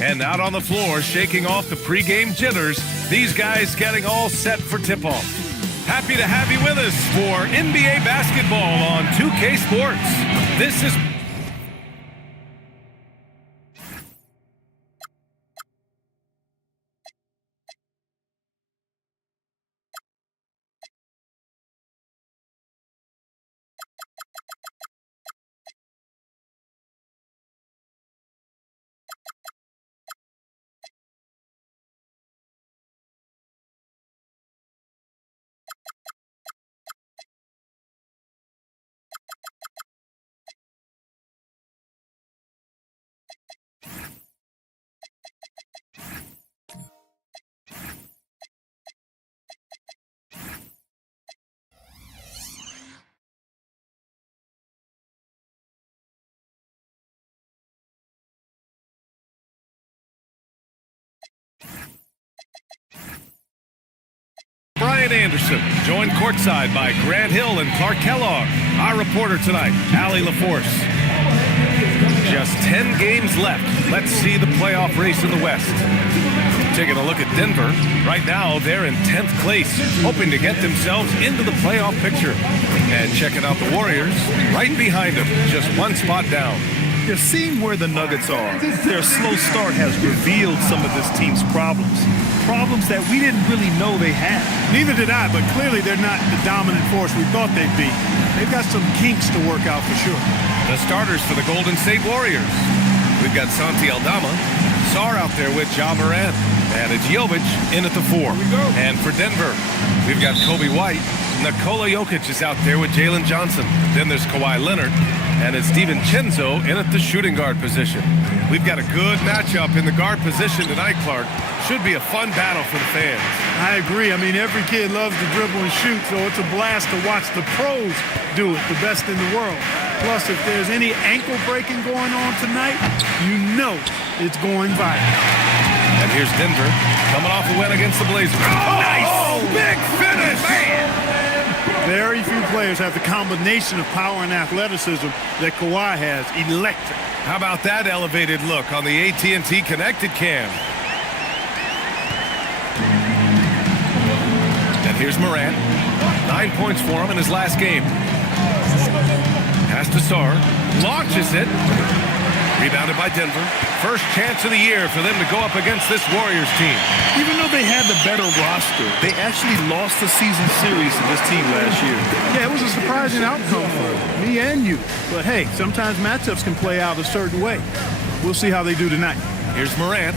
And out on the floor, shaking off the pregame jitters, these guys getting all set for tip-off. Happy to have you with us for NBA basketball on 2K Sports. This is... Brian Anderson, joined courtside by Grant Hill and Clark Kellogg. Our reporter tonight, Allie LaForce. Just 10 games left. Let's see the playoff race in the West. Taking a look at Denver. Right now, they're in 10th place, hoping to get themselves into the playoff picture. And checking out the Warriors, right behind them, just one spot down. You're seeing where the Nuggets are. Their slow start has revealed some of this team's problems. Problems that we didn't really know they had. Neither did I, but clearly they're not the dominant force we thought they'd be. They've got some kinks to work out for sure. The starters for the Golden State Warriors. We've got Santi Aldama, Sarr out there with Ja Morant, and it's Jovic in at the 4. And for Denver, we've got Kobe White. Nikola Jokic is out there with Jalen Johnson. Then there's Kawhi Leonard, and it's DiVincenzo in at the shooting guard position. We've got a good matchup in the guard position tonight, Clark. Should be a fun battle for the fans. I agree. I mean, every kid loves to dribble and shoot, so it's a blast to watch the pros do it, the best in the world. Plus, if there's any ankle breaking going on tonight, you know it's going viral. And here's Denver coming off a win against the Blazers. Oh, nice! Oh, big finish! Man! Very few players have the combination of power and athleticism that Kawhi has. Electric. How about that elevated look on the AT&T Connected Cam? And here's Morant. 9 points for him in his last game. Pass to Sarr. Launches it. Rebounded by Denver. First chance of the year for them to go up against this Warriors team. Even though they had the better roster, they actually lost the season series to this team last year. Yeah, it was a surprising outcome for me and you. But hey, sometimes matchups can play out a certain way. We'll see how they do tonight. Here's Morant.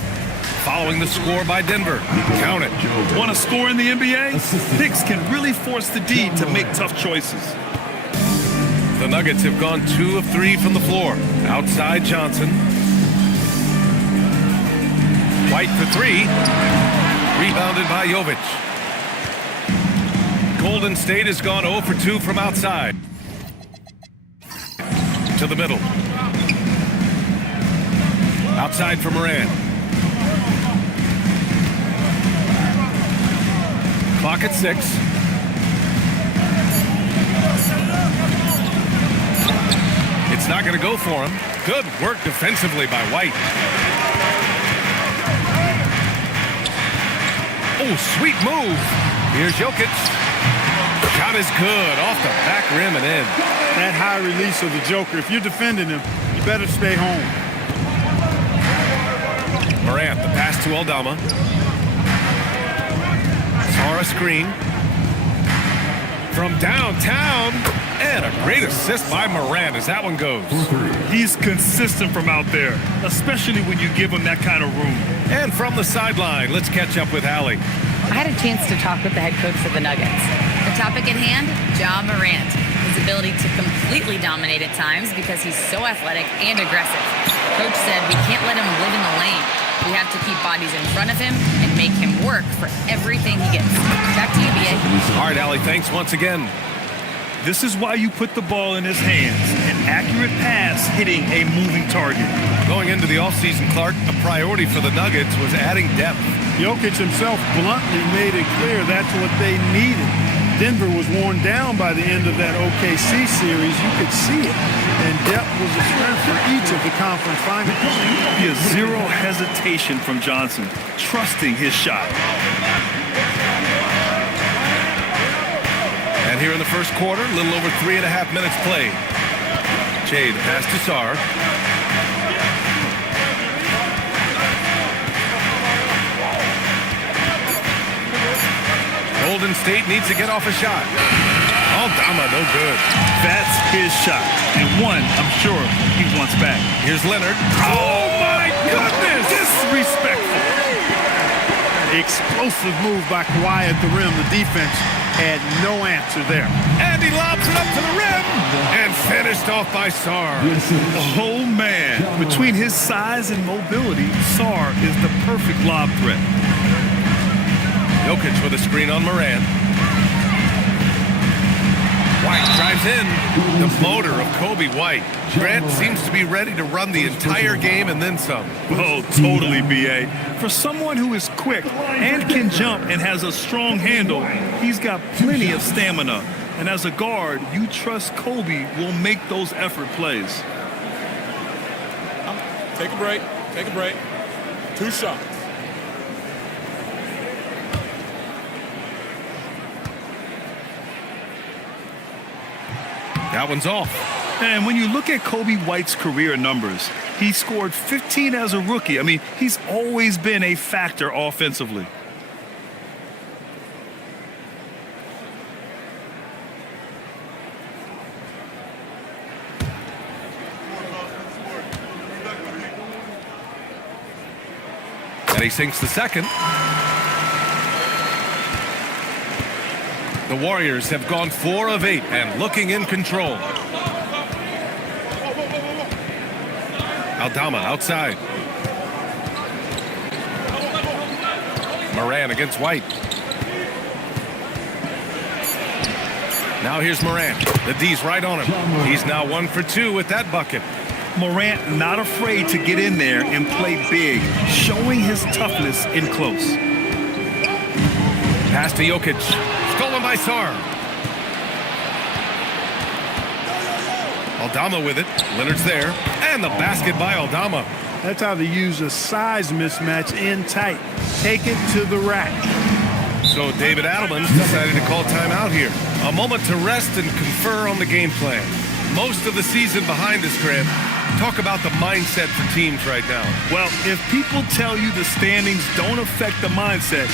Following the score by Denver. Count it. Want to score in the NBA? Picks can really force the D to make tough choices. The Nuggets have gone 2 of 3 from the floor. Outside Johnson. White for 3. Rebounded by Jovic. Golden State has gone 0 for 2 from outside. To the middle. Outside for Morant. Clock at 6. It's not going to go for him. Good work defensively by White. Oh, sweet move. Here's Jokic. Shot is good. Off the back rim and in. That high release of the Joker, if you're defending him, you better stay home. Morant, the pass to Aldama. Sarr screen. From downtown. And a great assist by Morant as that one goes. He's consistent from out there, especially when you give him that kind of room. And from the sideline, let's catch up with Allie. I had a chance to talk with the head coach of the Nuggets. The topic at hand, Ja Morant. His ability to completely dominate at times because he's so athletic and aggressive. Coach said we can't let him live in the lane. We have to keep bodies in front of him and make him work for everything he gets. Back to you, B.A. All right, Allie, thanks once again. This is why you put the ball in his hands. An accurate pass hitting a moving target. Going into the offseason, Clark, a priority for the Nuggets was adding depth. Jokic himself bluntly made it clear that's what they needed. Denver was worn down by the end of that OKC series. You could see it. And depth was a strength for each of the conference finals. He has zero hesitation from Johnson, trusting his shot. And here in the first quarter, a little over 3.5 minutes played. Jay, the pass to Sarr. Golden State needs to get off a shot. Aldama, no good. That's his shot, and one I'm sure he wants back. Here's Leonard. Oh, my goodness! Disrespectful. Explosive move by Kawhi at the rim. The defense had no answer there. And he lobs it up to the rim. And finished off by Sarr. Oh, man. Between his size and mobility, Sarr is the perfect lob threat. Jokic with a screen on Moran. White drives in. The motor of Kobe White. Grant seems to be ready to run the entire game and then some. Oh, totally, B.A. For someone who is quick and can jump and has a strong handle, he's got plenty of stamina. And as a guard, you trust Kobe will make those effort plays. Take a break. Take a break. 2 shots. That one's off. And when you look at Kobe White's career numbers, he scored 15 as a rookie. I mean, he's always been a factor offensively. And he sinks the second. The Warriors have gone 4 of 8 and looking in control. Aldama outside. Moran against White. Now here's Moran. The D's right on him. He's now 1 for 2 with that bucket. Morant not afraid to get in there and play big, showing his toughness in close. Pass to Jokic. Stolen by Sarr. Aldama with it. Leonard's there. And the basket by Aldama. That's how they use a size mismatch in tight. Take it to the rack. So David Adelman's decided to call timeout here. A moment to rest and confer on the game plan. Most of the season behind us, Grant. Talk about the mindset for teams right now. Well, if people tell you the standings don't affect the mindset,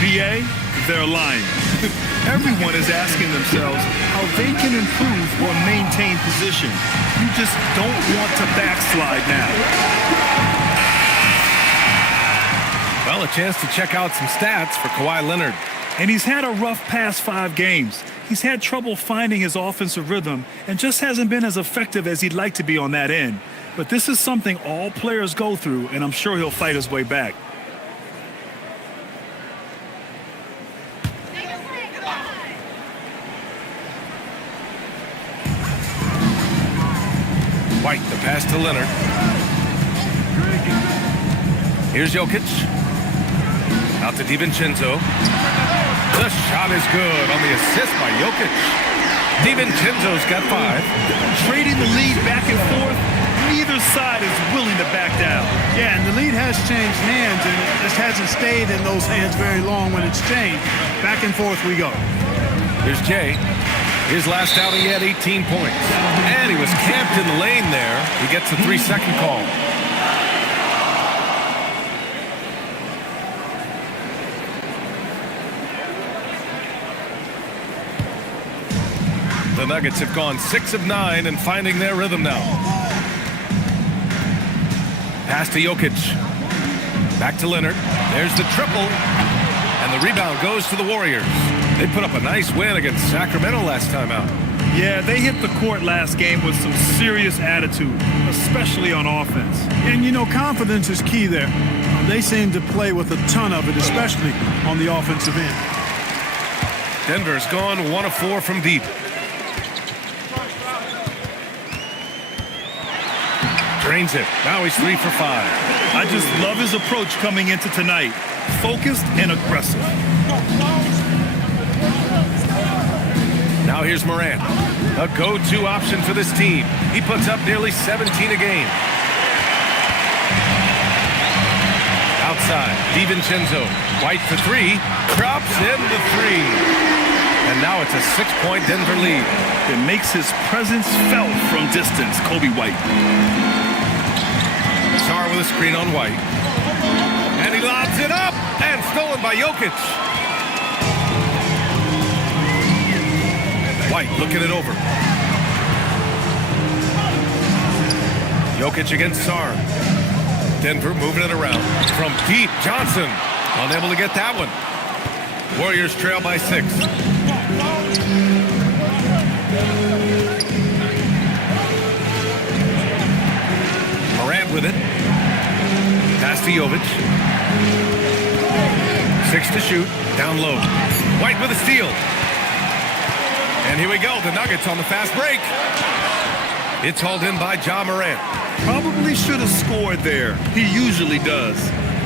BA, they're lying. Everyone is asking themselves how they can improve or maintain position. You just don't want to backslide now. Well, a chance to check out some stats for Kawhi Leonard. And he's had a rough past 5 games. He's had trouble finding his offensive rhythm and just hasn't been as effective as he'd like to be on that end. But this is something all players go through, and I'm sure he'll fight his way back. White, the pass to Leonard. Here's Jokic. Out to DiVincenzo. The shot is good on the assist by Jokic. DiVincenzo's got 5. Trading the lead back and forth, neither side is willing to back down. Yeah, and the lead has changed hands, and it just hasn't stayed in those hands very long when it's changed. Back and forth we go. Here's Jay. His last outing, he had 18 points. And he was camped in the lane there. He gets a 3-second call. The Nuggets have gone 6 of 9 and finding their rhythm now. Pass to Jokic. Back to Leonard. There's the triple. And the rebound goes to the Warriors. They put up a nice win against Sacramento last time out. Yeah, they hit the court last game with some serious attitude, especially on offense. And, you know, confidence is key there. They seem to play with a ton of it, especially on the offensive end. Denver's gone 1 of 4 from deep. Drains it. Now he's 3 for 5. I just love his approach coming into tonight. Focused and aggressive. here's Morant, a go-to option for this team. He puts up nearly 17 a game. Outside, DiVincenzo. White for three. Drops in the three. And now it's a 6-point Denver lead. It makes his presence felt from distance, Kobe White. Sar with a screen on White. And he lobs it up. And stolen by Jokic. White looking it over. Jokic against Sar. Denver moving it around. From deep, Johnson unable to get that one. Warriors trail by 6. Morant with it. Pass to Jovic. 6 to shoot. Down low. White with a steal. And here we go. The Nuggets on the fast break. It's hauled in by Ja Morant. Probably should have scored there. He usually does.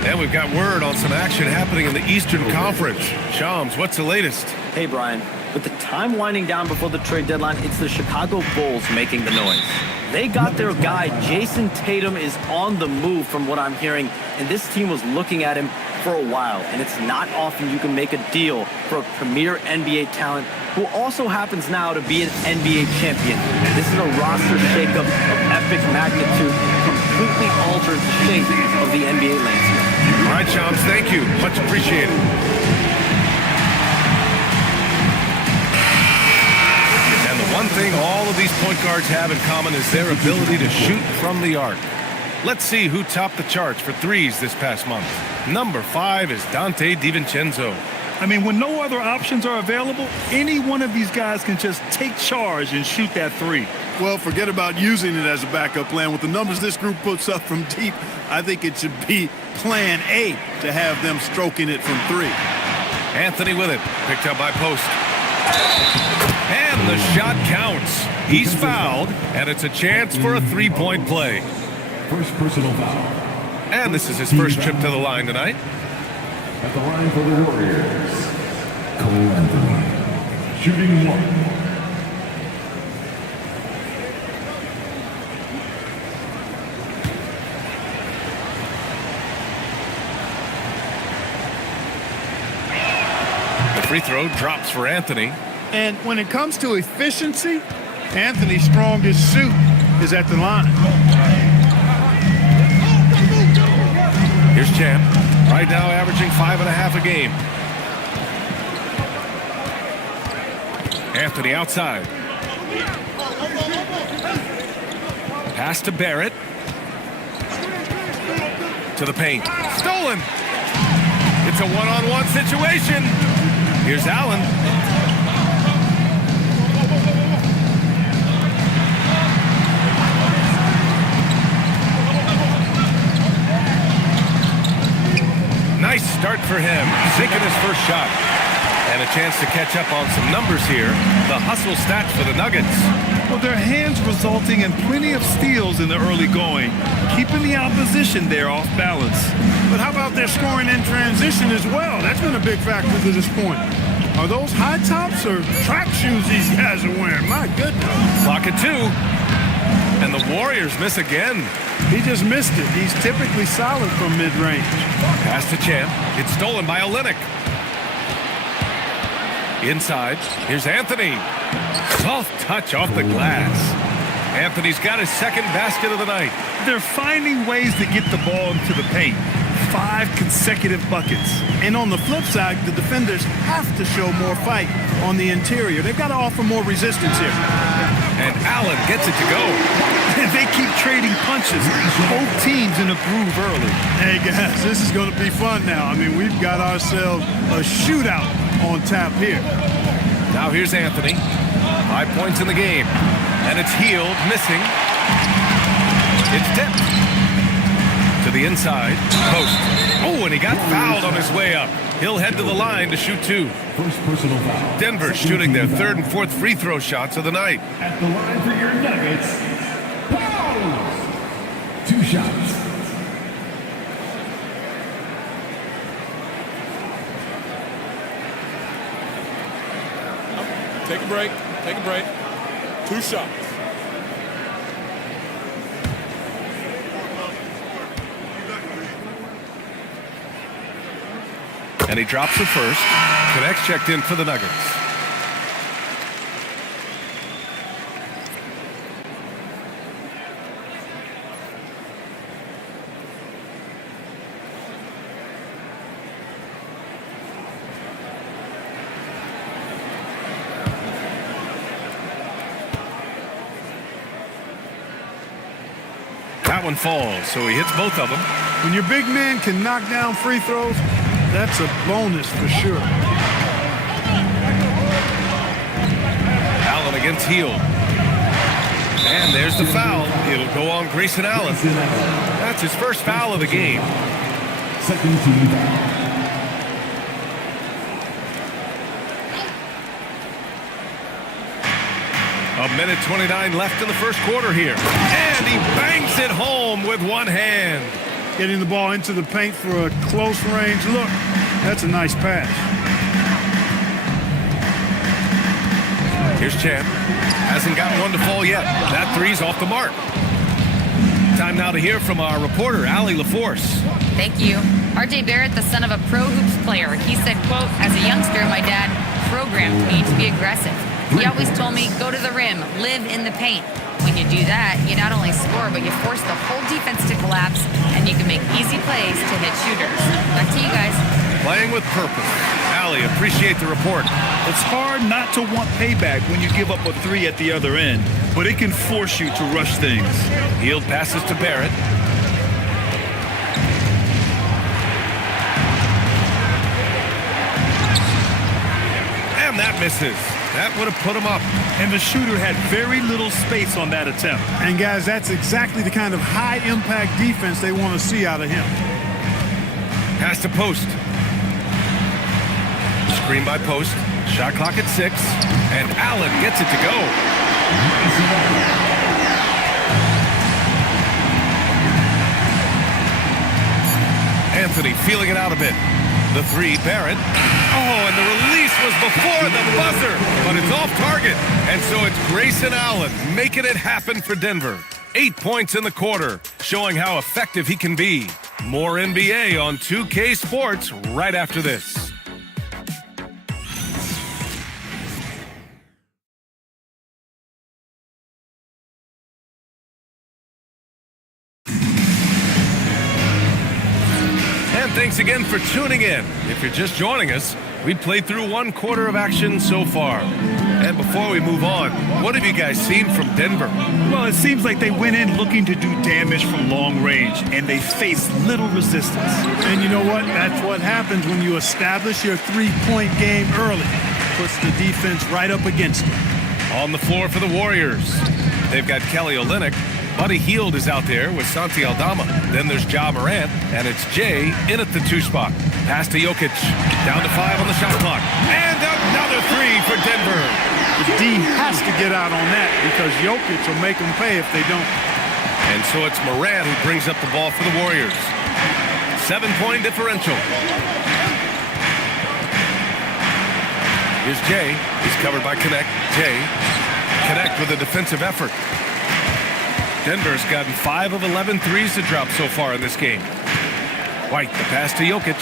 And we've got word on some action happening in the Eastern Conference. Shams, what's the latest? Hey, Brian. With the time winding down before the trade deadline, it's the Chicago Bulls making the noise. They got their guy. Jason Tatum is on the move from what I'm hearing, and this team was looking at him for a while, and it's not often you can make a deal for a premier NBA talent who also happens now to be an NBA champion. This is a roster shakeup of epic magnitude, completely alters the shape of the NBA landscape. All right, Shams, thank you. Much appreciated. And the one thing all of these point guards have in common is their ability to shoot from the arc. Let's see who topped the charts for threes this past month. Number 5 is Dante DiVincenzo. I mean, when no other options are available, any one of these guys can just take charge and shoot that three. Well, forget about using it as a backup plan. With the numbers this group puts up from deep, I think it should be plan A to have them stroking it from 3. Anthony with it. Picked up by Post. And the shot counts. He's fouled, and it's a chance for a three-point play. First personal foul. And this is his first trip to the line tonight. At the line for the Warriors, Cole Anthony. Shooting 1. The free throw drops for Anthony. And when it comes to efficiency, Anthony's strongest suit is at the line. Here's Champ. Right now averaging 5.5 a game. Anthony outside. Pass to Barrett. To the paint. Stolen. It's a one-on-one situation. Here's Allen. Nice start for him, sinking his first shot. And a chance to catch up on some numbers here. The hustle stats for the Nuggets. Well, their hands resulting in plenty of steals in the early going, keeping the opposition there off balance. But how about their scoring in transition as well? That's been a big factor to this point. Are those high tops or track shoes these guys are wearing? My goodness. Clock at 2. And the Warriors miss again. He just missed it. He's typically solid from mid-range. Pass to Champ. It's stolen by Olynyk. Inside. Here's Anthony. Soft touch off the glass. Anthony's got his second basket of the night. They're finding ways to get the ball into the paint. 5 consecutive buckets. And on the flip side, the defenders have to show more fight on the interior. They've got to offer more resistance here. And Allen gets it to go. They keep trading punches. Both teams in a groove early. Hey, guys, this is going to be fun now. I mean, we've got ourselves a shootout on tap here. Now here's Anthony. 5 points in the game. And it's Healed, missing. It's tipped. To the inside. Post. Oh, and he got fouled on his way up. He'll head to the line to shoot 2. First personal foul. Denver shooting their 3rd and 4th free throw shots of the night. At the line for your Nuggets, Pose. 2 shots. Take a break. Take a break. 2 shots. And he drops the first. Connects checked in for the Nuggets. That one falls, so he hits both of them. When your big man can knock down free throws, that's a bonus for sure. Allen against Hield. And there's the foul. It'll go on Grayson Allen. That's his first foul of the game. Second team foul. A minute 29 left in the first quarter here. And he bangs it home with one hand. Getting the ball into the paint for a close range look. That's a nice pass. Here's Champ. Hasn't got one to fall yet. That three's off the mark. Time now to hear from our reporter, Allie LaForce. Thank you. RJ Barrett, the son of a pro hoops player, he said, quote, as a youngster, my dad programmed me to be aggressive. He always told me, go to the rim, live in the paint. When you do that, you not only score, but you force the whole defense to collapse, and you can make easy plays to hit shooters. Back to you guys. Playing with purpose. Allie, appreciate the report. It's hard not to want payback when you give up a 3 at the other end, but it can force you to rush things. Hield passes to Barrett. And that misses. That would have put him up. And the shooter had very little space on that attempt. And guys, that's exactly the kind of high-impact defense they want to see out of him. Pass to Post. Screen by Post. Shot clock at 6. And Allen gets it to go. Anthony feeling it out a bit. The 3, Barrett. Oh, and the release was before the buzzer, but it's off target. And so it's Grayson Allen making it happen for Denver. 8 points in the quarter, showing how effective he can be. More NBA on 2K Sports right after this. Thanks again for tuning in. If you're just joining us, we played through 1 quarter of action so far. And before we move on, what have you guys seen from Denver? Well, it seems like they went in looking to do damage from long range, and they faced little resistance. And you know what? That's what happens when you establish your three-point game early. Puts the defense right up against it. On the floor for the Warriors, they've got Kelly Olynyk. Buddy Hield is out there with Santi Aldama. Then there's Ja Morant, and it's Jay in at the 2 spot. Pass to Jokic. Down to 5 on the shot clock. And another 3 for Denver. The D has to get out on that because Jokic will make them pay if they don't. And so it's Morant who brings up the ball for the Warriors. 7-point differential. Here's Jay. He's covered by Connect. Jay. Connect with a defensive effort. Denver's gotten 5 of 11 threes to drop so far in this game. White, the pass to Jokic.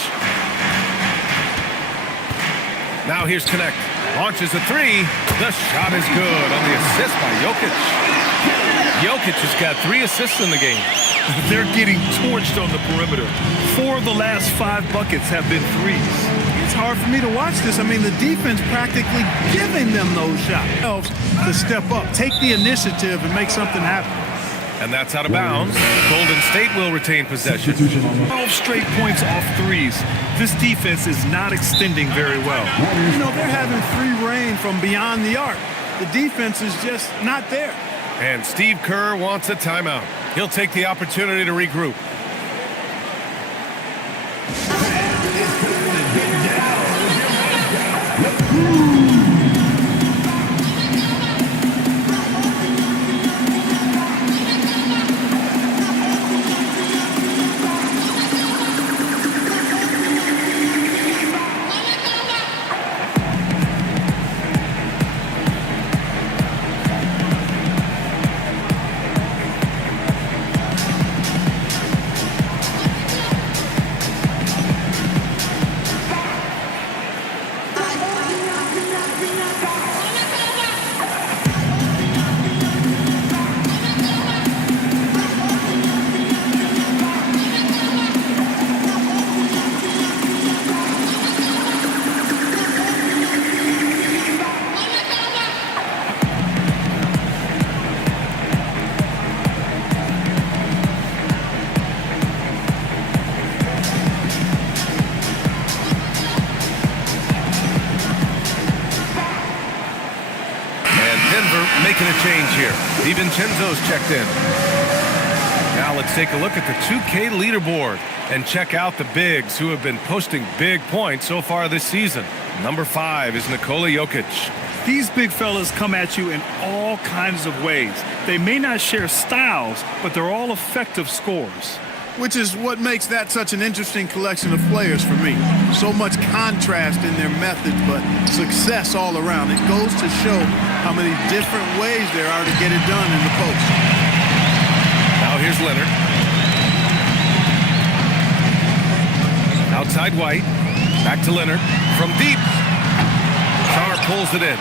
Now here's Connect. Launches a 3. The shot is good on the assist by Jokic. Jokic has got 3 assists in the game. They're getting torched on the perimeter. 4 of the last 5 buckets have been threes. It's hard for me to watch this. I mean, the defense practically giving them those shots to step up, take the initiative, and make something happen. And that's out of bounds. Golden State will retain possession. 12 straight points off threes. This defense is not extending very well. You know, they're having free reign from beyond the arc. The defense is just not there. And Steve Kerr wants a timeout. He'll take the opportunity to regroup. Denver making a change here. DiVincenzo's checked in. Now let's take a look at the 2K leaderboard and check out the bigs who have been posting big points so far this season. Number 5 is Nikola Jokic. These big fellas come at you in all kinds of ways. They may not share styles, but they're all effective scorers. Which is what makes that such an interesting collection of players for me. So much contrast in their methods, but success all around. It goes to show how many different ways there are to get it done in the post. Now here's Leonard. Outside White. Back to Leonard. From deep. Sarr pulls it in.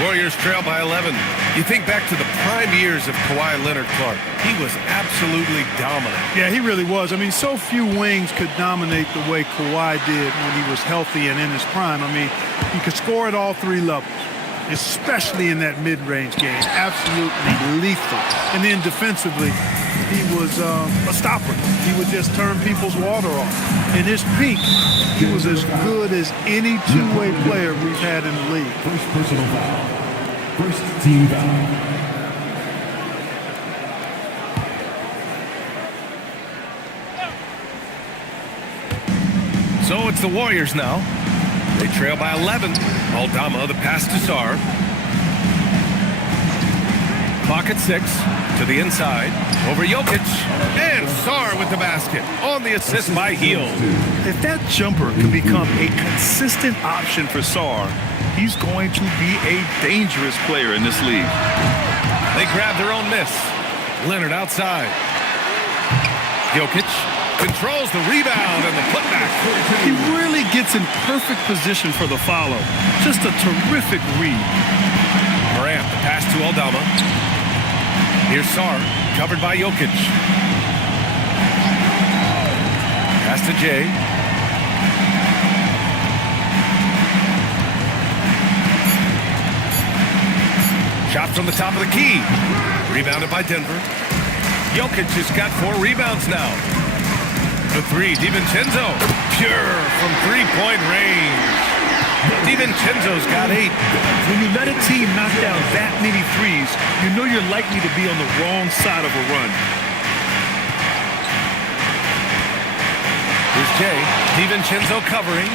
Warriors trail by 11. You think back to the prime years of Kawhi Leonard, Clark. He was absolutely dominant. Yeah, he really was. I mean, so few wings could dominate the way Kawhi did when he was healthy and in his prime. I mean, he could score at all 3 levels, especially in that mid-range game. Absolutely lethal. And then defensively, he was a stopper. He would just turn people's water off. In his peak, he was as good as any two-way player we've had in the league. First personal foul. First team foul. So it's the Warriors now. They trail by 11. Aldama, the pass to Sarr. Clock at 6. To the inside. Over Jokic. And Sarr with the basket. On the assist by Hield. If that jumper can become a consistent option for Sarr, he's going to be a dangerous player in this league. They grab their own miss. Leonard outside. Jokic controls the rebound and the putback. He really gets in perfect position for the follow. Just a terrific read. Morant, the pass to Aldama. Here's Sarr, covered by Jokic. Pass to Jay. Shot from the top of the key. Rebounded by Denver. Jokic has got 4 rebounds now. The 3, DiVincenzo. Pure from 3-point range. DiVincenzo's got 8. When you let a team knock down that many threes, you know you're likely to be on the wrong side of a run. Here's Jay. DiVincenzo covering.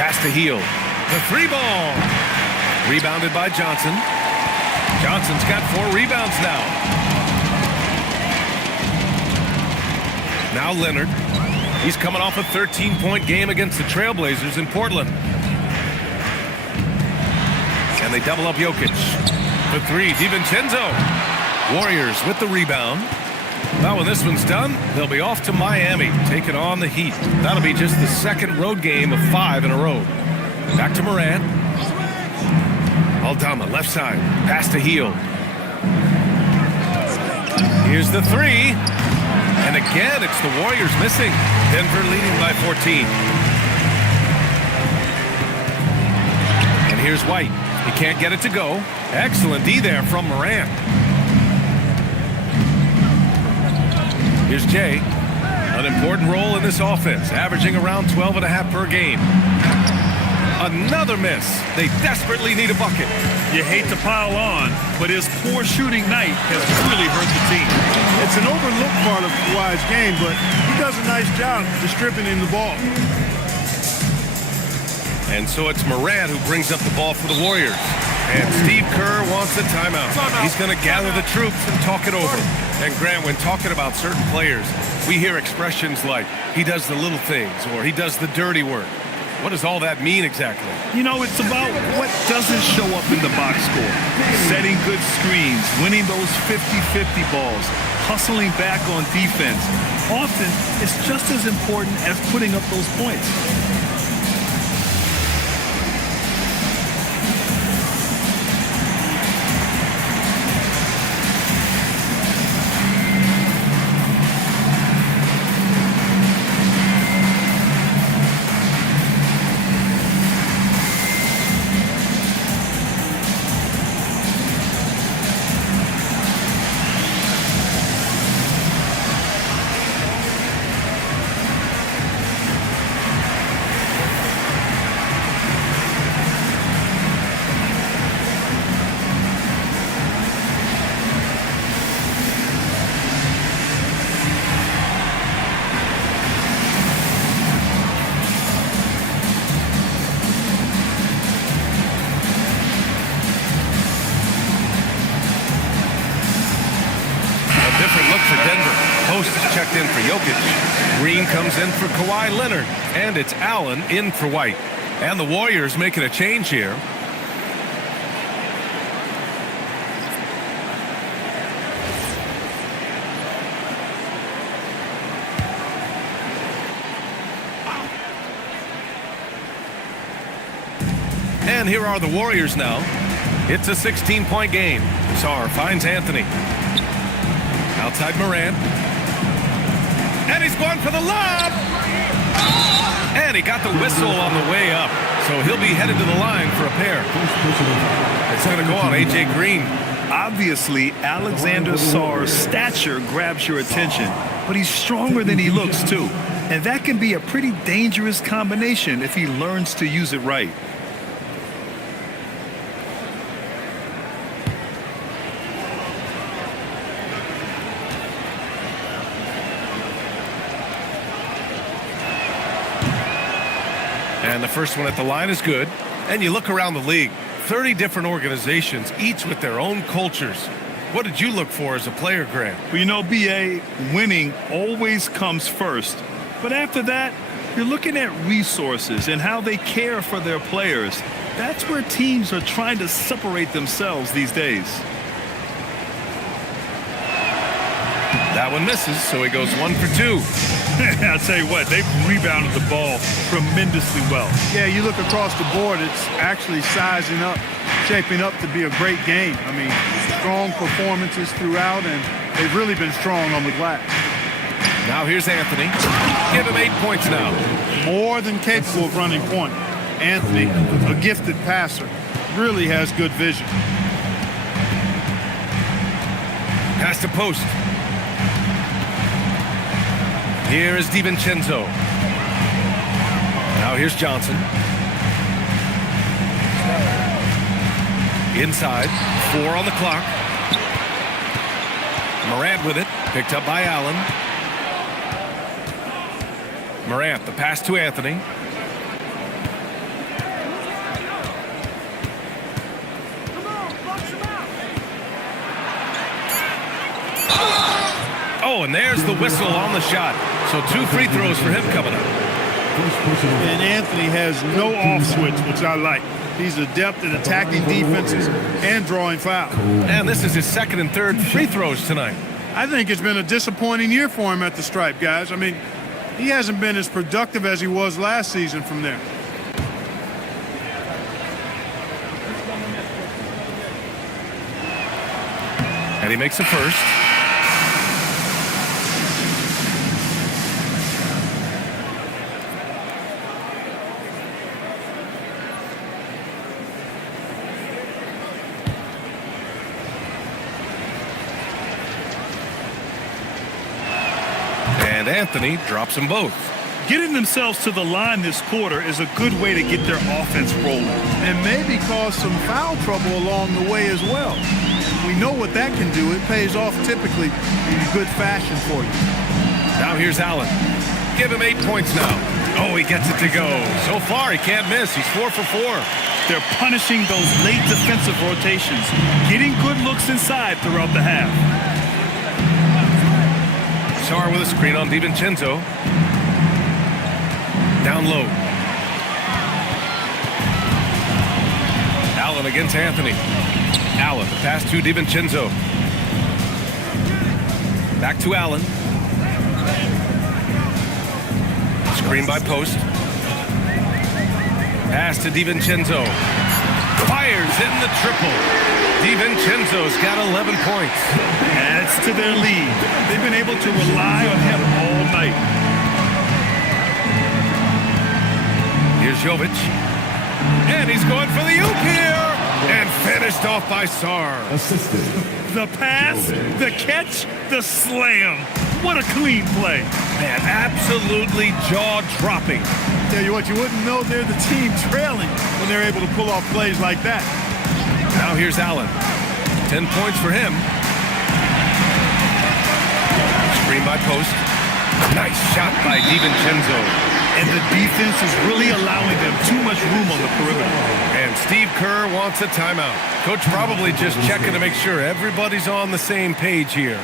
Pass to Hield. The 3 ball. Rebounded by Johnson. Johnson's got 4 rebounds now. Now Leonard. He's coming off a 13-point game against the Trailblazers in Portland. And they double up Jokic. The 3, DiVincenzo. Warriors with the rebound. Now when this one's done, they'll be off to Miami, taking on the Heat. That'll be just the second road game of 5 in a row. Back to Morant. Aldama, left side. Pass to Hield. Here's the 3. And again, it's the Warriors missing. Denver leading by 14. And here's White. He can't get it to go. Excellent D there from Morant. Here's Jay. An important role in this offense, averaging around 12.5 per game. Another miss. They desperately need a bucket. You hate to pile on, but his poor shooting night has really hurt the team. It's an overlooked part of Kawhi's game, but he does a nice job distributing the ball. And so it's Morant who brings up the ball for the Warriors. And Steve Kerr wants a timeout. He's going to gather the troops and talk it over. And Grant, when talking about certain players, we hear expressions like, he does the little things, or he does the dirty work. What does all that mean exactly? You know, it's about what doesn't show up in the box score. Setting good screens, winning those 50-50 balls, hustling back on defense. Often, it's just as important as putting up those points. checked in for Jokic. Green comes in for Kawhi Leonard. And it's Allen in for White. And the Warriors making a change here. And here are the Warriors now. It's a 16-point game. Sarr finds Anthony. Outside Morant. And he's going for the lob. And he got the whistle on the way up. So he'll be headed to the line for a pair. It's going to go on A.J. Green. Obviously, Alexander Sarr's stature grabs your attention, but he's stronger than he looks, too. And that can be a pretty dangerous combination if he learns to use it right. And the first one at the line is good. And you look around the league, 30 different organizations, each with their own cultures. What did you look for as a player, Grant? Well, you know, B.A., winning always comes first. But after that, you're looking at resources and how they care for their players. That's where teams are trying to separate themselves these days. That one misses, so he goes 1 for 2. I'll tell you what, they've rebounded the ball tremendously well. Yeah, you look across the board, it's actually sizing up, shaping up to be a great game. I mean, strong performances throughout, and they've really been strong on the glass. Now here's Anthony. Give him 8 points now. More than capable of running point. Anthony, a gifted passer, really has good vision. Pass to post. Here is DiVincenzo. Now here's Johnson. Inside, 4 on the clock. Morant with it, picked up by Allen. Morant, the pass to Anthony. Oh, and there's the whistle on the shot. So 2 free throws for him coming up. And Anthony has no off switch, which I like. He's adept at attacking defenses and drawing fouls. And this is his 2nd and 3rd free throws tonight. I think it's been a disappointing year for him at the stripe, guys. I mean, he hasn't been as productive as he was last season from there. And he makes a first. And Anthony drops them both. Getting themselves to the line this quarter is a good way to get their offense rolling. And maybe cause some foul trouble along the way as well. We know what that can do. It pays off typically in good fashion for you. Now here's Allen. Give him 8 points now. Oh, he gets it to go. So far, he can't miss. He's 4 for 4. They're punishing those late defensive rotations, getting good looks inside throughout the half. Sarr with a screen on DiVincenzo. Down low. Allen against Anthony. Allen, the pass to DiVincenzo. Back to Allen. Screen by post. Pass to DiVincenzo. Fires in the triple. DiVincenzo's got 11 points. Adds to their lead. They've been able to rely on him all night. Here's Jovic. And he's going for the oop here. And finished off by Sarr. Assisted. The pass, the catch, the slam. What a clean play. Man, absolutely jaw-dropping. Tell you what, you wouldn't know they're the team trailing when they're able to pull off plays like that. Now here's Allen. 10 points for him. Screen by post. Nice shot by DiVincenzo. And the defense is really allowing them too much room on the perimeter. And Steve Kerr wants a timeout. Coach probably just checking to make sure everybody's on the same page here.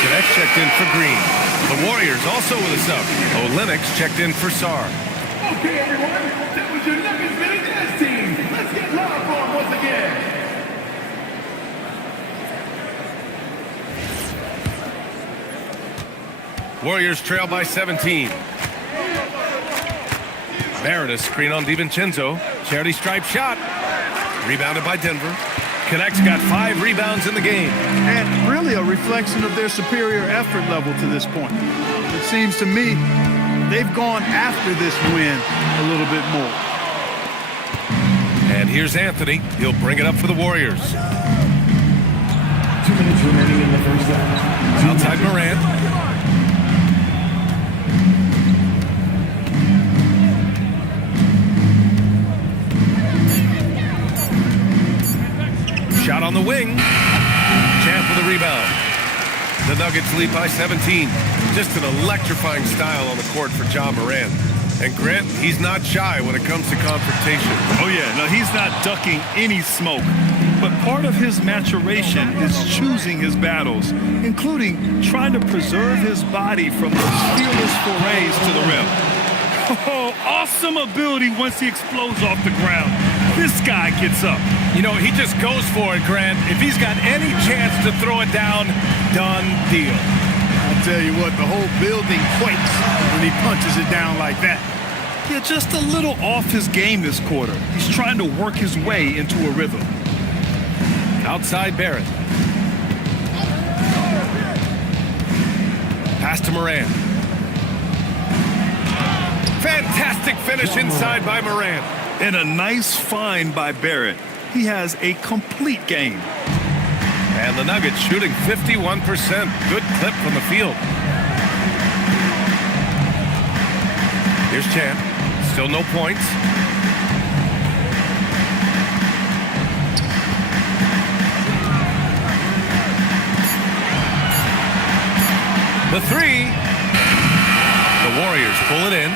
Canex checked in for Green. The Warriors also with a sub. Olenix checked in for Sarr. Okay, everyone, that was your Nuggets mini dance team. Let's get loud for them once again. Warriors trail by 17. Barrett, a screen on DiVincenzo. Charity stripe shot. Rebounded by Denver. Canex got 5 rebounds in the game. And really a reflection of their superior effort level to this point. It seems to me they've gone after this win a little bit more. And here's Anthony. He'll bring it up for the Warriors. 2 minutes remaining in the first half. Outside Morant. Shot on the wing. Champ with a rebound. The Nuggets lead by 17. Just an electrifying style on the court for Ja Morant. And Grant, he's not shy when it comes to confrontation. Oh, yeah. No, he's not ducking any smoke. But part of his maturation is choosing his battles, including trying to preserve his body from those fearless forays to the rim. Oh, awesome ability once he explodes off the ground. This guy gets up. You know, he just goes for it, Grant. If he's got any chance to throw it down, done deal. I'll tell you what, the whole building quakes when he punches it down like that. Yeah, just a little off his game this quarter. He's trying to work his way into a rhythm. Outside Barrett. Pass to Morant. Fantastic finish inside by Morant. And a nice find by Barrett. He has a complete game. And the Nuggets shooting 51%. Good clip from the field. Here's Champ. Still no points. The 3. The Warriors pull it in.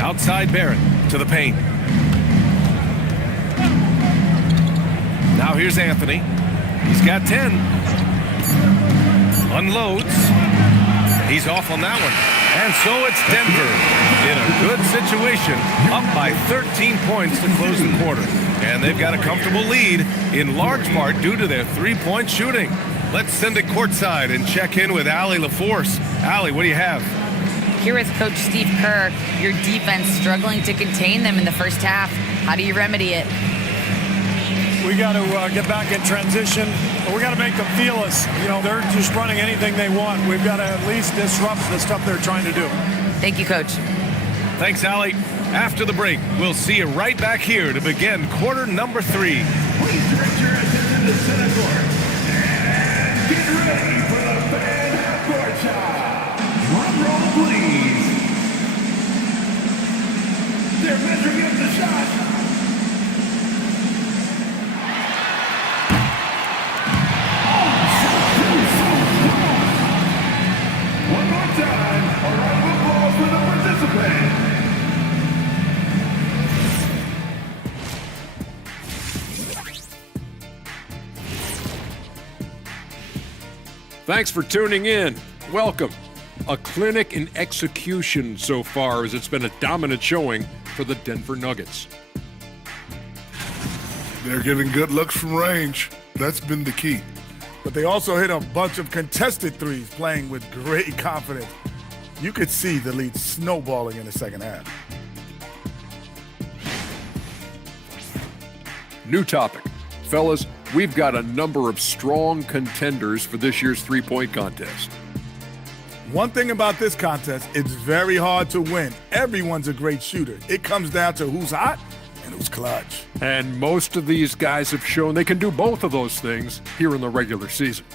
Outside Barrett to the paint. Now here's Anthony. He's got 10. Unloads. He's off on that one. And so it's Denver in a good situation, up by 13 points to close the quarter. And they've got a comfortable lead, in large part due to their three-point shooting. Let's send it courtside and check in with Allie LaForce. Allie, what do you have? Here is Coach Steve Kerr. Your defense struggling to contain them in the first half. How do you remedy it? We got to get back in transition. We got to make them feel us. You know, they're just running anything they want. We've got to at least disrupt the stuff they're trying to do. Thank you, Coach. Thanks, Allie. After the break, we'll see you right back here to begin quarter number 3. Please direct your attention to center court. And get ready for the fan half-court shot. Drum roll, please. They're measuring up the shot. One more time, a round of applause for the participant. Thanks for tuning in. Welcome. A clinic in execution so far, as it's been a dominant showing for the Denver Nuggets. They're getting good looks from range. That's been the key. But they also hit a bunch of contested threes, playing with great confidence. You could see the lead snowballing in the second half. New topic. Fellas, we've got a number of strong contenders for this year's three-point contest. One thing about this contest, it's very hard to win. Everyone's a great shooter. It comes down to who's hot and who's clutch. And most of these guys have shown they can do both of those things here in the regular season.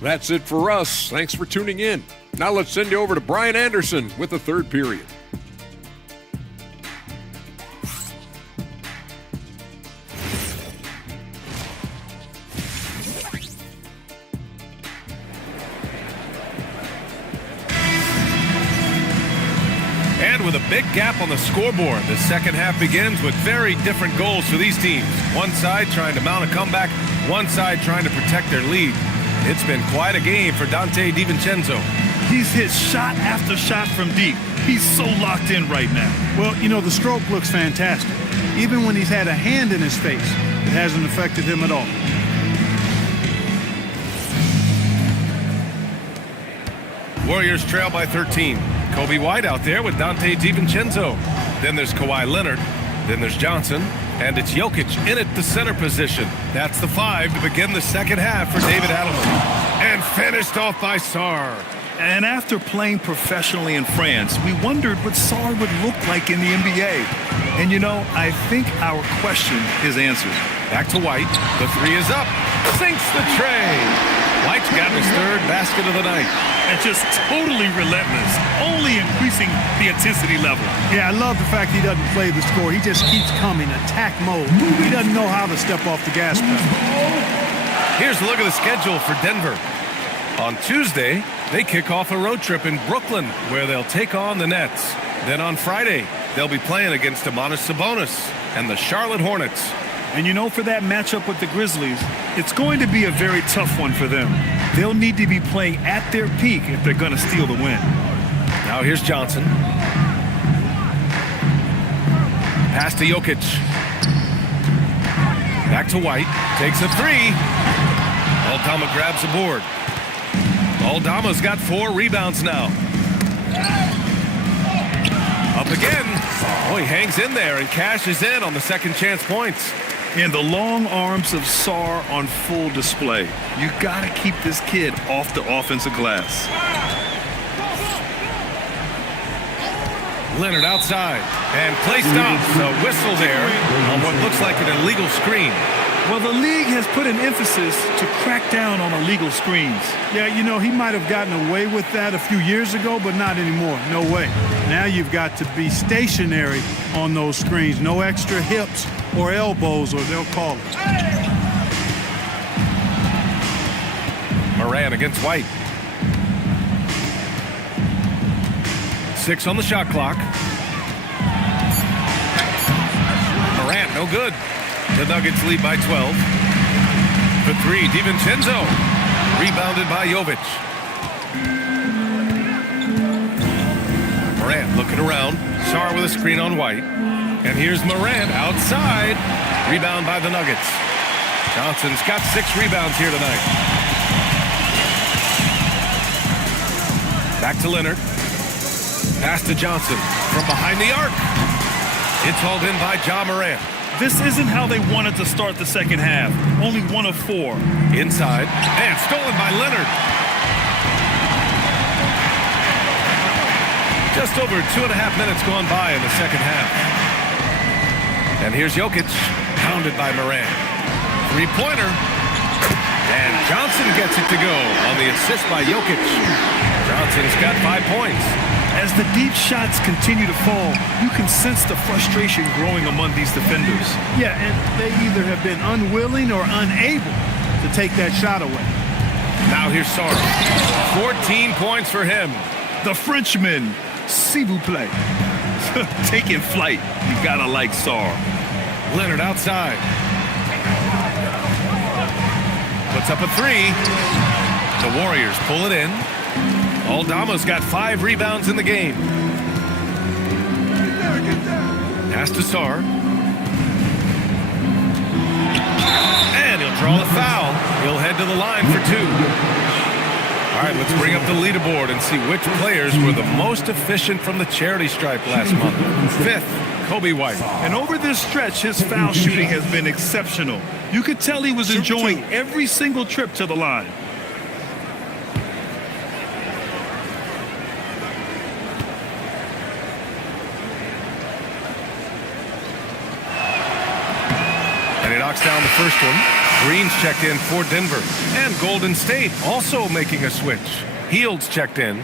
That's it for us. Thanks for tuning in. Now let's send you over to Brian Anderson with the third period. started with a big gap on the scoreboard. The second half begins with very different goals for these teams. One side trying to mount a comeback, one side trying to protect their lead. It's been quite a game for Dante DiVincenzo. He's hit shot after shot from deep. He's so locked in right now. Well, you know, the stroke looks fantastic. Even when he's had a hand in his face, it hasn't affected him at all. Warriors trail by 13. Kobe White out there with Dante DiVincenzo. Then there's Kawhi Leonard. Then there's Johnson. And it's Jokic in at the center position. That's the 5 to begin the second half for David Adelman. And finished off by Sarr. And after playing professionally in France, we wondered what Sarr would look like in the NBA. And you know, I think our question is answered. Back to White. The 3 is up. Sinks the tray. White's got his third basket of the night. And just totally relentless, only increasing the intensity level. Yeah, I love the fact he doesn't play the score. He just keeps coming, attack mode. He doesn't know how to step off the gas pedal. Here's a look at the schedule for Denver. On Tuesday, they kick off a road trip in Brooklyn, where they'll take on the Nets. Then on Friday, they'll be playing against Domantas Sabonis and the Charlotte Hornets. And you know, for that matchup with the Grizzlies, it's going to be a very tough one for them. They'll need to be playing at their peak if they're going to steal the win. Now here's Johnson. Pass to Jokic. Back to White. Takes a 3. Aldama grabs the board. Aldama's got 4 rebounds now. Up again. Oh, he hangs in there and cashes in on the second chance points. And the long arms of Sarr on full display. You got to keep this kid off the offensive glass. Leonard outside. And play stops. A whistle there on what looks like an illegal screen. Well, the league has put an emphasis to crack down on illegal screens. Yeah, you know, he might have gotten away with that a few years ago, but not anymore. No way. Now you've got to be stationary on those screens. No extra hips or elbows, or they'll call it. Moran against White. 6 on the shot clock. Morant, no good. The Nuggets lead by 12. For 3, DiVincenzo. Rebounded by Jovic. Morant looking around. Sarr with a screen on White. And here's Morant outside. Rebound by the Nuggets. Johnson's got 6 rebounds here tonight. Back to Leonard. Pass to Johnson from behind the arc. It's hauled in by Ja Morant. This isn't how they wanted to start the second half. Only 1 of 4. Inside. And stolen by Leonard. Just over 2.5 minutes gone by in the second half. And here's Jokic. Pounded by Morant. 3-pointer. And Johnson gets it to go on the assist by Jokic. Johnson's got 5 points. As the deep shots continue to fall, you can sense the frustration growing among these defenders. Yeah, and they either have been unwilling or unable to take that shot away. Now here's Sarr. 14 points for him. The Frenchman, s'il vous plaît. Taking flight. You gotta like Sarr. Leonard outside. Puts up a 3. The Warriors pull it in. Aldama's got 5 rebounds in the game. Pass to Sarr. And he'll draw the foul. He'll head to the line for 2. All right, let's bring up the leaderboard and see which players were the most efficient from the charity stripe last month. 5th, Kobe White. And over this stretch, his foul shooting has been exceptional. You could tell he was enjoying every single trip to the line. Knocks down the first one. Green's checked in for Denver. And Golden State also making a switch. Hield's checked in.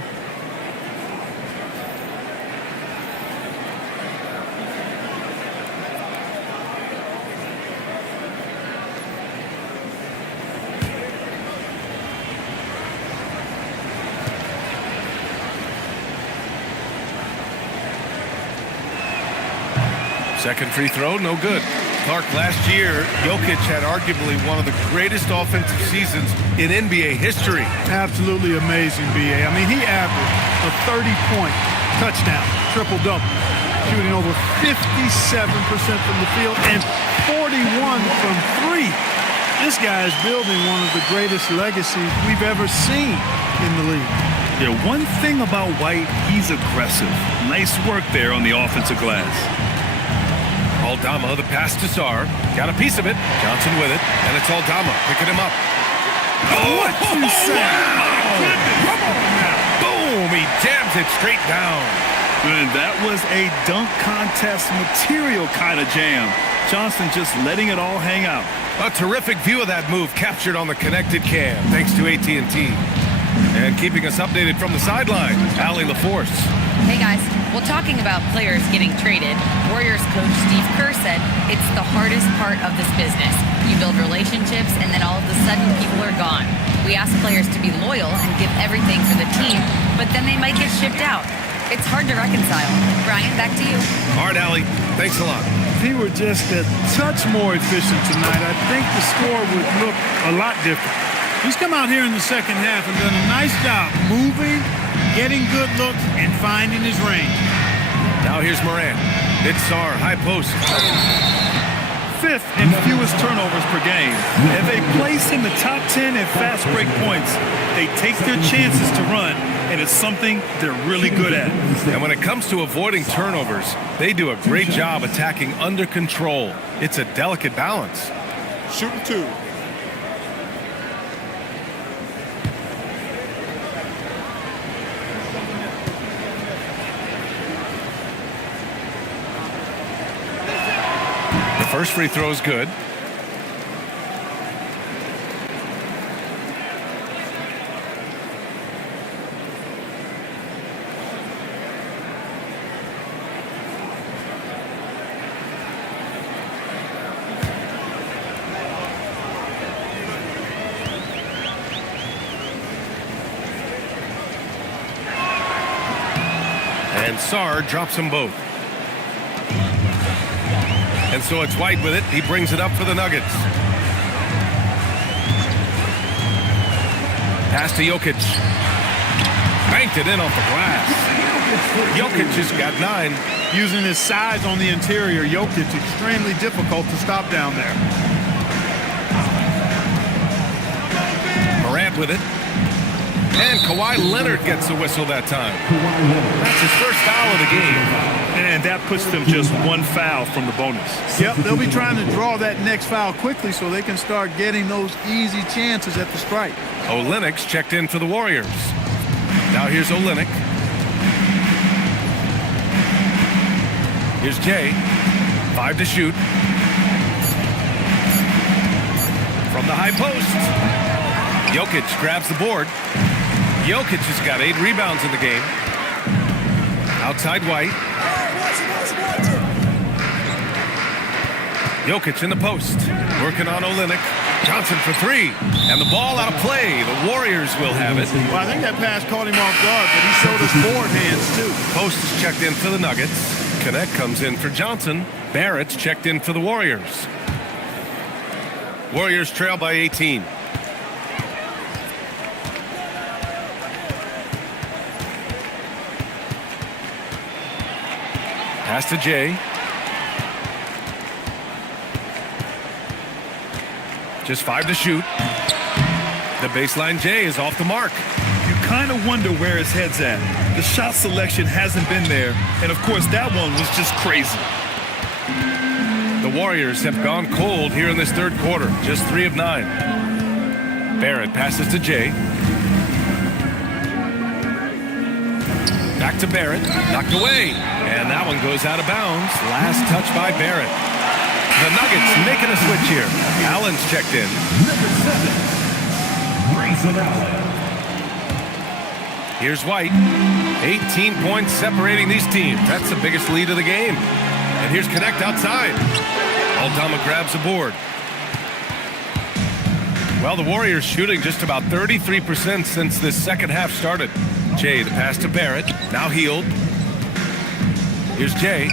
Second free throw, no good. Clark, last year, Jokic had arguably one of the greatest offensive seasons in NBA history. Absolutely amazing, B.A. I mean, he averaged a 30-point touchdown, triple-double, shooting over 57% from the field and 41 from three. This guy is building one of the greatest legacies we've ever seen in the league. Yeah, one thing about White, he's aggressive. Nice work there on the offensive glass. Aldama, the pass to Sarr. Got a piece of it. Johnson with it. And it's Aldama picking him up. What you say? Come on now. Boom. He jams it straight down. And that was a dunk contest material kind of jam. Johnson just letting it all hang out. A terrific view of that move captured on the connected cam, thanks to AT&T. And keeping us updated from the sideline, Allie LaForce. Hey guys, well, talking about players getting traded, Warriors coach Steve Kerr said it's the hardest part of this business. You build relationships and then all of a sudden people are gone. We ask players to be loyal and give everything for the team, but then they might get shipped out. It's hard to reconcile. Brian, back to you. All right, Allie, thanks a lot. If he were just a touch more efficient tonight, I think the score would look a lot different. He's come out here in the second half and done a nice job moving, getting good looks, and finding his range. Now here's Morant. It's Sarr, high post. Fifth in fewest turnovers per game. And they place in the top 10 in fast break points. They take their chances to run, and it's something they're really good at. And when it comes to avoiding turnovers, they do a great job attacking under control. It's a delicate balance. Shooting two. First free throw is good. And Sarr drops them both. And so it's White with it. He brings it up for the Nuggets. Pass to Jokic. Banked it in off the glass. Jokic has got 9. Using his size on the interior, Jokic extremely difficult to stop down there. Morant with it. And Kawhi Leonard gets the whistle that time. That's his first foul of the game. And that puts them just one foul from the bonus. Yep, they'll be trying to draw that next foul quickly so they can start getting those easy chances at the strike. Olynyk's checked in for the Warriors. Now here's Olynyk. Here's Jay. 5 to shoot. From the high post. Jokic grabs the board. Jokic has got 8 rebounds in the game. Outside White. Jokic in the post. Working on Olynyk. Johnson for 3. And the ball out of play. The Warriors will have it. Well, I think that pass caught him off guard, but he showed us board hands too. Post is checked in for the Nuggets. Connect comes in for Johnson. Barrett's checked in for the Warriors. Warriors trail by 18. Pass to Jay. Just 5 to shoot. The baseline Jay is off the mark. You kind of wonder where his head's at. The shot selection hasn't been there. And, of course, that one was just crazy. The Warriors have gone cold here in this third quarter. Just 3 of 9. Barrett passes to Jay. Back to Barrett. Knocked away. And that one goes out of bounds. Last touch by Barrett. The Nuggets making a switch here. Allen's checked in. Number 7, Grayson Allen. Here's White. 18 points separating these teams. That's the biggest lead of the game. And here's Connect outside. Aldama grabs the board. Well, the Warriors shooting just about 33% since this second half started. Jay, the pass to Barrett. Now Healed. Here's Jay.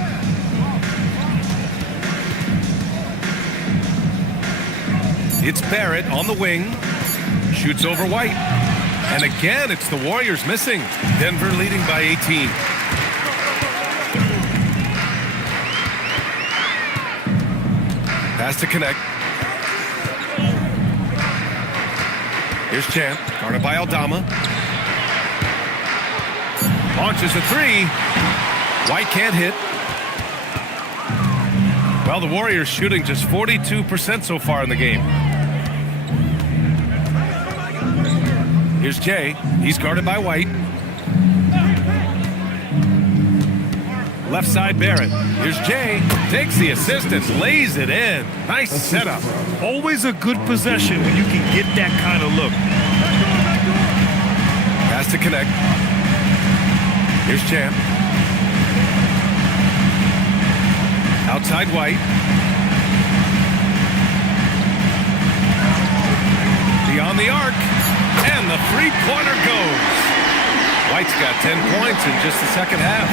It's Barrett on the wing. Shoots over White. And again, it's the Warriors missing. Denver leading by 18. Pass to connect. Here's Champ, guarded by Aldama. Launches a three. White can't hit. Well, the Warriors shooting just 42% so far in the game. Here's Jay. He's guarded by White. Left side, Barrett. Here's Jay. Takes the assist and lays it in. Nice setup. Always a good possession when you can get that kind of look. Pass to connect. Here's Champ. Outside White. Beyond the arc. And the three-pointer goes. White's got 10 points in just the second half.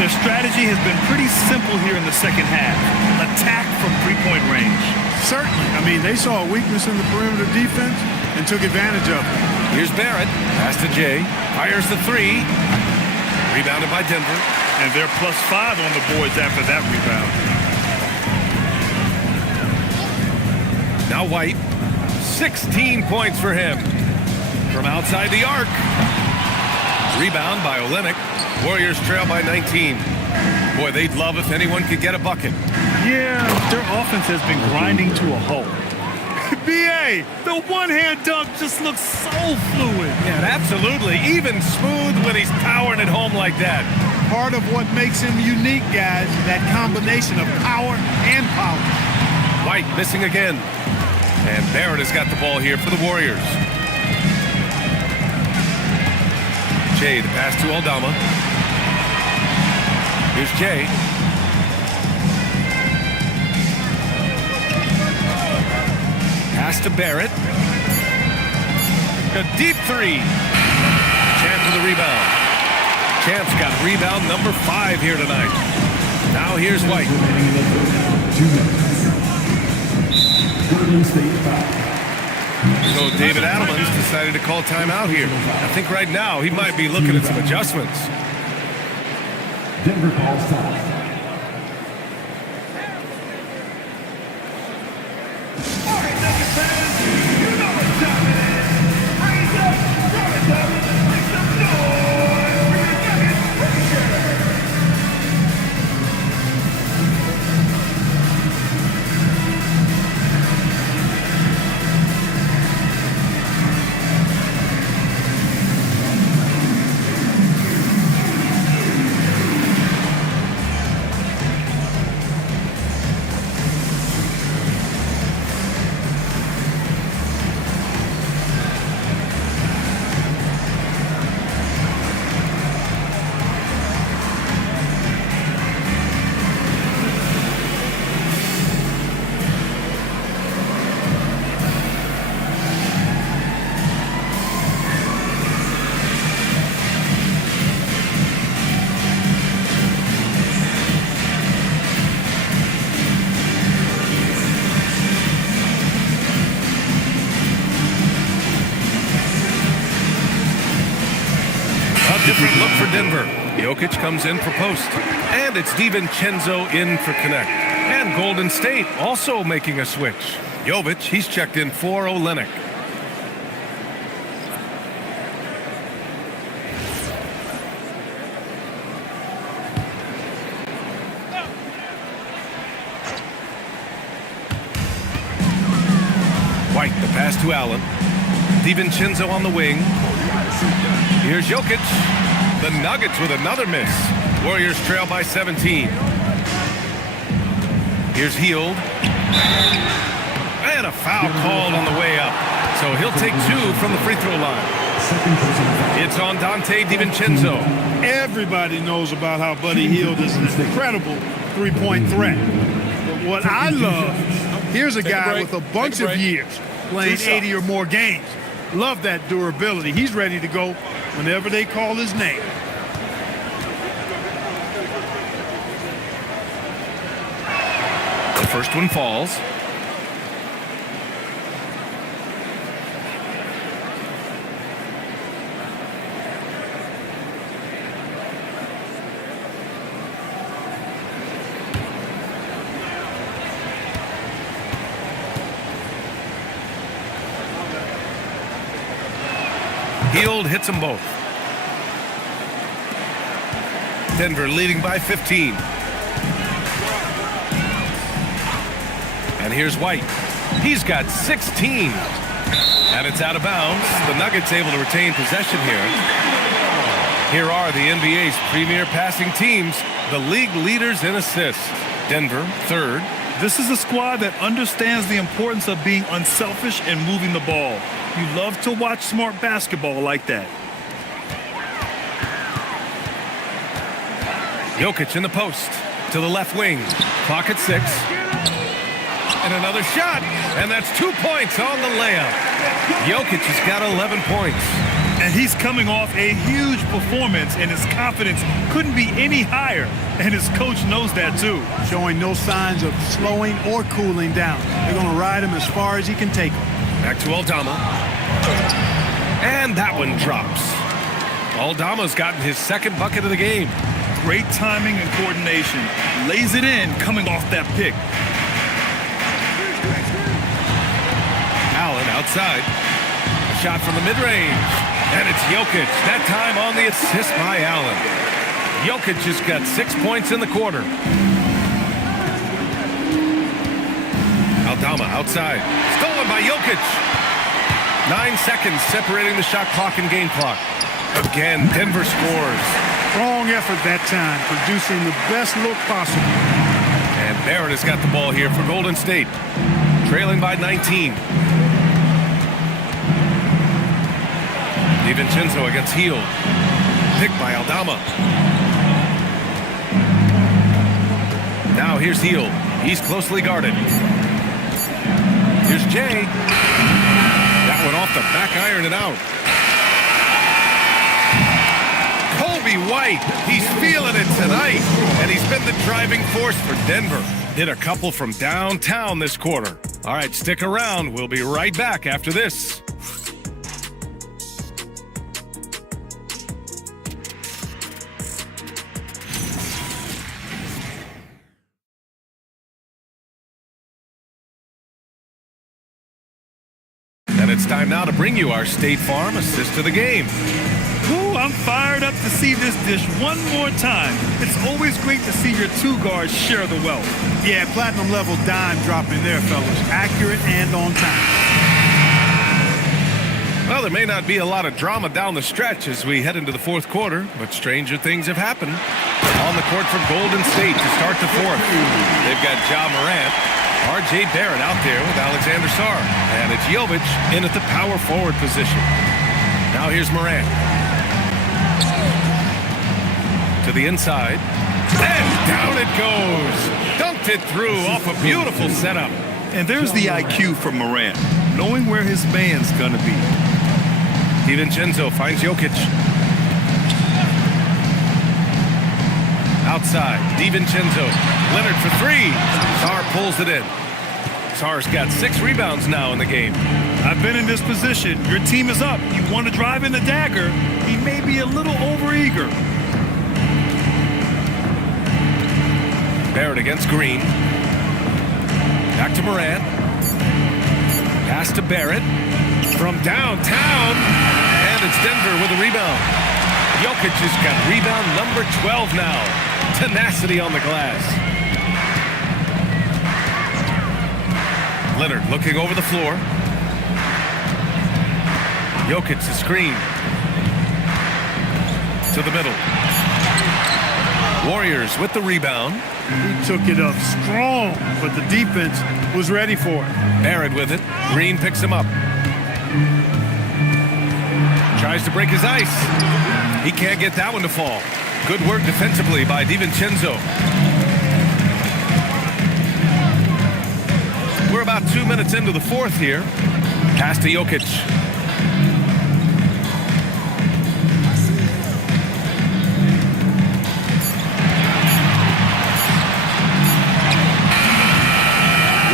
Their strategy has been pretty simple here in the second half. Attack from three-point range. Certainly. I mean, they saw a weakness in the perimeter defense and took advantage of it. Here's Barrett. Pass to Jay. Fires the three. Rebounded by Denver. And they're +5 on the boards after that rebound. Now White. 16 points for him. From outside the arc. Rebound by Olynyk. Warriors trail by 19. Boy, they'd love if anyone could get a bucket. Yeah, their offense has been grinding to a halt. B.A., the one-hand dunk just looks so fluid. Yeah, absolutely. Even smooth when he's powering it home like that. Part of what makes him unique, guys, that combination of power and power. White missing again. And Barrett has got the ball here for the Warriors. Jay, the pass to Aldama. Here's Jay. Pass to Barrett. A deep three. Champ for the rebound. Champ's got rebound number 5 here tonight. Now here's White. So David Adelman's decided to call timeout here. I think right now he might be looking at some adjustments. Denver calls time. All right, Nuggets fans, you know what time it is. Raise up, rise up, make some noise for your Nuggets Rangers. Different look for Denver. Jokic comes in for post. And it's DiVincenzo in for connect. And Golden State also making a switch. Jovic, he's checked in for Olynyk. White, the pass to Allen. DiVincenzo on the wing. Here's Jokic. The Nuggets with another miss. Warriors trail by 17. Here's Hield. And a foul called on the way up. So he'll take 2 from the free throw line. It's on Dante DiVincenzo. Everybody knows about how Buddy Hield is an incredible three-point threat. But what I love, here's a guy with a bunch of years playing 80 or more games. Love that durability. He's ready to go whenever they call his name. The first one falls. Hield hits them both. Denver leading by 15. And here's White. He's got 16. And it's out of bounds. The Nuggets able to retain possession here. Here are the NBA's premier passing teams, the league leaders in assists. Denver, third. This is a squad that understands the importance of being unselfish and moving the ball. You love to watch smart basketball like that. Jokic in the post to the left wing. Clock at 6. And another shot. And that's 2 points on the layup. Jokic has got 11 points. And he's coming off a huge performance, and his confidence couldn't be any higher. And his coach knows that too. Showing no signs of slowing or cooling down. They're going to ride him as far as he can take him. Back to Aldama. And that one drops. Aldama's gotten his second bucket of the game. Great timing and coordination. Lays it in coming off that pick. Allen outside. A shot from the mid-range. And it's Jokic. That time on the assist by Allen. Jokic has got 6 points in the quarter. Aldama outside. Stolen by Jokic. 9 seconds separating the shot clock and game clock. Again, Denver scores. Strong effort that time, producing the best look possible. And Barrett has got the ball here for Golden State. Trailing by 19. DiVincenzo against Hield. Picked by Aldama. Now here's Hield. He's closely guarded. Here's Jay. That one off the back iron and out. White, he's feeling it tonight, and he's been the driving force for Denver. Hit a couple from downtown this quarter. All right, stick around. We'll be right back after this. And it's time now to bring you our State Farm assist of the game. Ooh, I'm fired up to see this dish one more time. It's always great to see your two guards share the wealth. Yeah, platinum level dime dropping there, fellas. Accurate and on time. Well, there may not be a lot of drama down the stretch as we head into the fourth quarter, but stranger things have happened. On the court for Golden State to start the fourth. They've got Ja Morant, R.J. Barrett out there with Alexander Sarr. And it's Jovic in at the power forward position. Now here's Morant. To the inside, and down it goes. Dunked it through off a beautiful setup. And there's the IQ for Morant, knowing where his man's gonna be. DiVincenzo finds Jokic. Outside, DiVincenzo. Leonard for three. Sarr pulls it in. Sarr's got 6 rebounds now in the game. I've been in this position. Your team is up. You want to drive in the dagger. He may be a little overeager. Barrett against Green. Back to Morant. Pass to Barrett. From downtown. And it's Denver with a rebound. Jokic has got rebound number 12 now. Tenacity on the glass. Leonard looking over the floor. Jokic the screen. To the middle. Warriors with the rebound. He took it up strong, but the defense was ready for it. Barrett with it. Green picks him up. Tries to break his ice. He can't get that one to fall. Good work defensively by DiVincenzo. We're about 2 minutes into the fourth here. Pass to Jokic.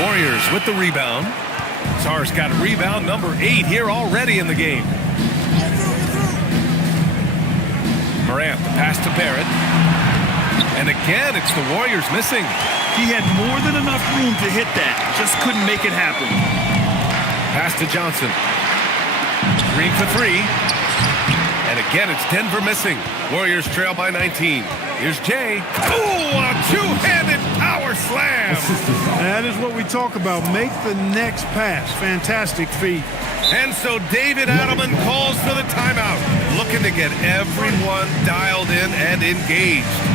Warriors with the rebound. Sarr's got rebound number 8 here already in the game. Morant, the pass to Barrett. And again, it's the Warriors missing. He had more than enough room to hit that. Just couldn't make it happen. Pass to Johnson. Green for 3. And again, it's Denver missing. Warriors trail by 19. Here's Jay. Ooh, a two-handed power slam. That is what we talk about. Make the next pass. Fantastic feed. And so David Adelman calls for the timeout, looking to get everyone dialed in and engaged.